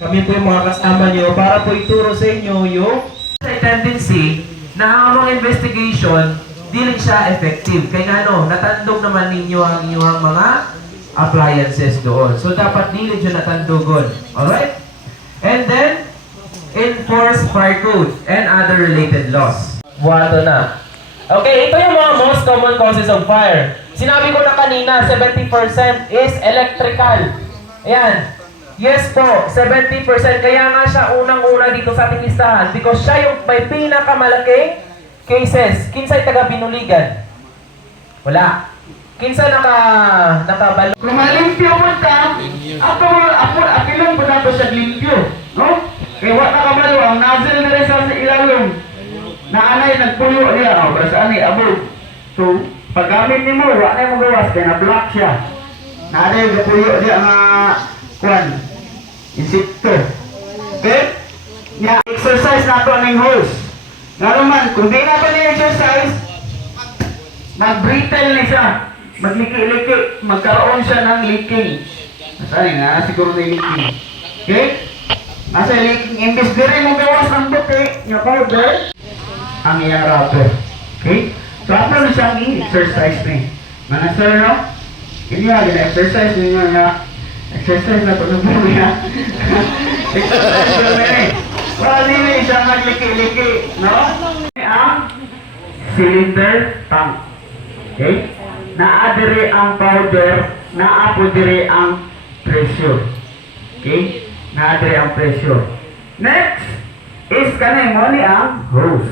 Kami po yung mga kasama nyo para po ituro sa inyo yung tendency na ang mga investigation dili siya effective. Kaya nga natandog naman ninyo ang inyong mga appliances doon. So dapat dili siya natandogon. Alright? And then, enforce fire code and other related laws. Buwato na. Okay, ito yung mga most common causes of fire. Sinabi ko na kanina, 70% is electrical. Ayan. Yes po, 70%. Kaya nga siya unang-una dito sa ating listahan because siya yung may pinakamalaking cases. Kinsa'y taga-binuligan? Wala. Kinsa nakabalo? Kung malimpyo mo ta, ako apilong po nato siya limpyo. No? Kaya wala na kabalo, ang nozzle na rin sa ilalong. Naanay, nagpuyo niya. O, para saan abog. So, paggamit ni mo, wala na yung magawas, kaya na-block siya. Naanay, nagpuyo niya ang insekto. Okay? Nga, exercise na ito ng hose. Nga naman, kung di na pa niya exercise, mag-brittle na siya. Magliki-liki. Magkaroon siya ng leaking. Saan nga? Siguro na leaking. Okay? Nasa leaking. Imbis di rin mong gawas ng buti, yung powder, ang iyang rubber. Okay? So, ako na siyang i-exercise niya. Mga sir, no? Hindi nga, gina-exercise ninyo nga. Exercise na pag nabuhay niya. Exercise na rin. Wala din na isang magliki-liki. No? Ang cylinder tank. Okay? Naadiri ang powder, naapodiri ang pressure. Okay? Naadiri ang pressure. Next is kanay mo ni ang hose.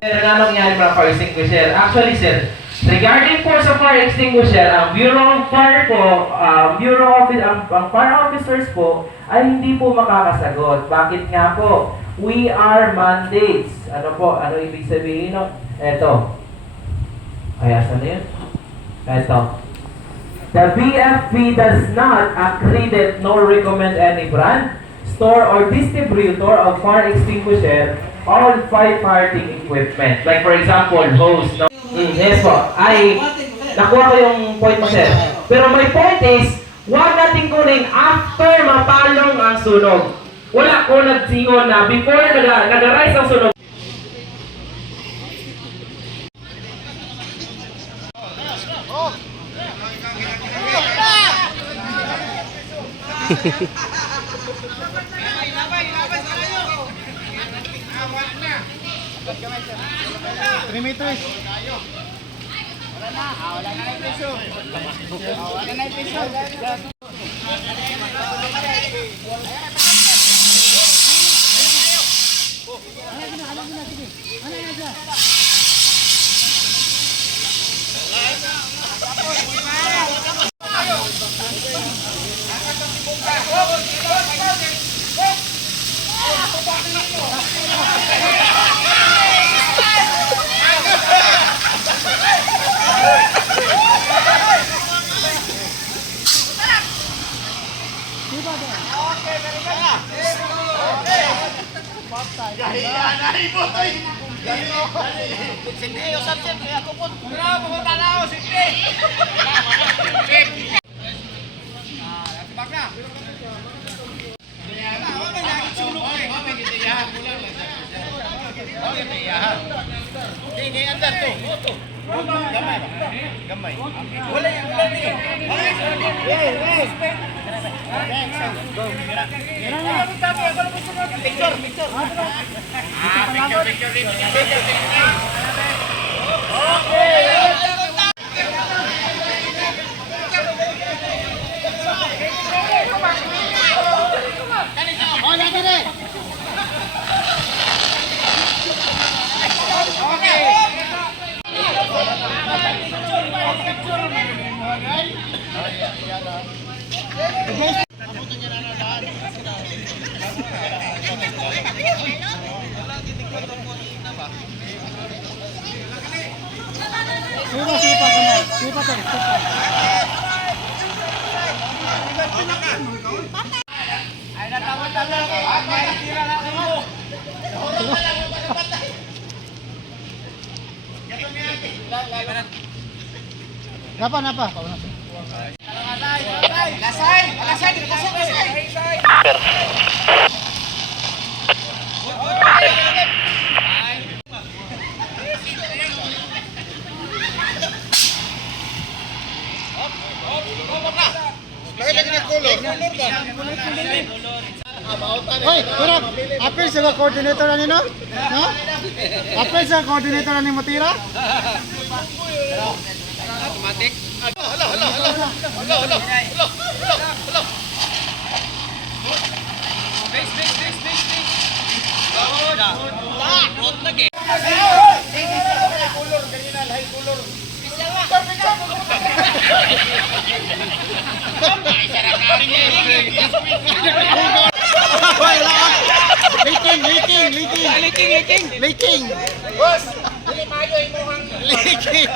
Sir, ano nangyari mga fire extinguisher? Actually, sir, regarding po sa fire extinguisher, ang Bureau of Fire po, ang fire officers po, ay hindi po makakasagot. Bakit nga po? We are mandates. Ano po? Ano ibig sabihin? No? Eto. Ay, asan na yun? Eto. The BFP does not accredit nor recommend any brand, store, or distributor of fire extinguisher or firefighting equipment. Like for example, hose. No? Yes po. Ay, nakuha ko yung point mo, sir. Pero my point is, huwag natin kunin after mapalong ang sunog. Wala ko nagsingon na before nag-arise ang sunog. Wala na yung piso. Wala na yung piso. Sige, usap siya, kaya ako po. Bravo, pumunta na ako, sige. Tibak na. Huwag kang lagi sulok eh. Huwag kang itiyahan mo lang. Huwag kang itiyahan. Hindi, andar to. Gamay ba? Gamay. Wala yan, wala niya. Picture, picture. Napa? Hoy, pero apel sa coordinator na nino? No? Apel sa coordinator na ni Matira? Leaking. Boss, dili mayo imong leaking.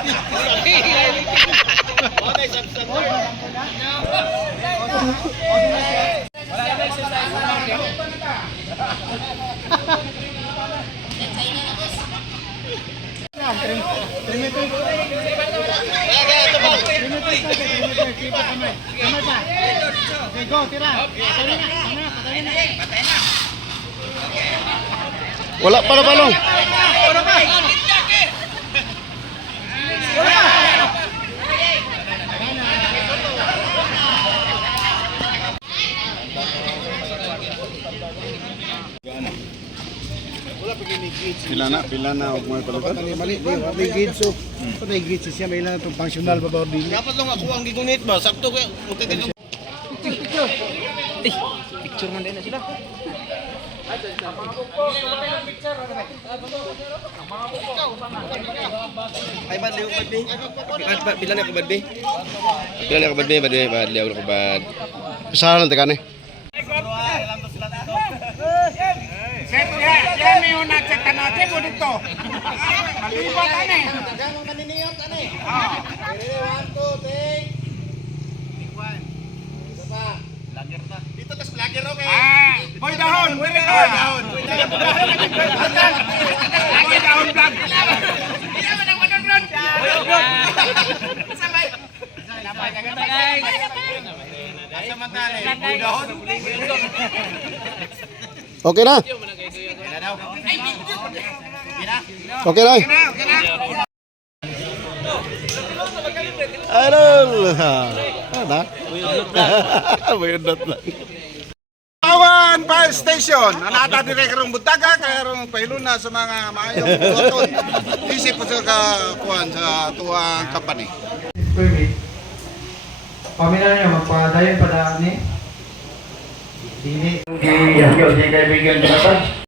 Go, tira. Wala para balong. Pila na og mo palutan. Mali, may gauge so. May gauge siya may lang itong functional ba ba din. Dapat lang ako ang gigunit ba? Sakto ko. Picture man din na sila. Ay bad liw bad bi. Bilan ako bad bi. Bilan ako bad bi, bad liw ako bad. Pisahan lang tekan eh. Set ya, siya may una sa tanate mo dito. Malipat ani. Ganong kaniniyot ani. Ah. 1 2 3. Dito tas vlogger okay. Ah, boy dahon, boy dahon. Boy dahon vlog. Iya man ang manon-ron. Sabay. Sabay ka guys. Samantala boy dahon. Okay na. Okay na. Aral. Ada. Buyodot lang. Awan Fire Station. Anata dire karong butaga karong pahilo na sa mga maayong buhaton. Isip po sa kuan sa tuwang company. Permit. Pamilya niyo, magpadayon pa na ni. Dili. Di kaibigan ka na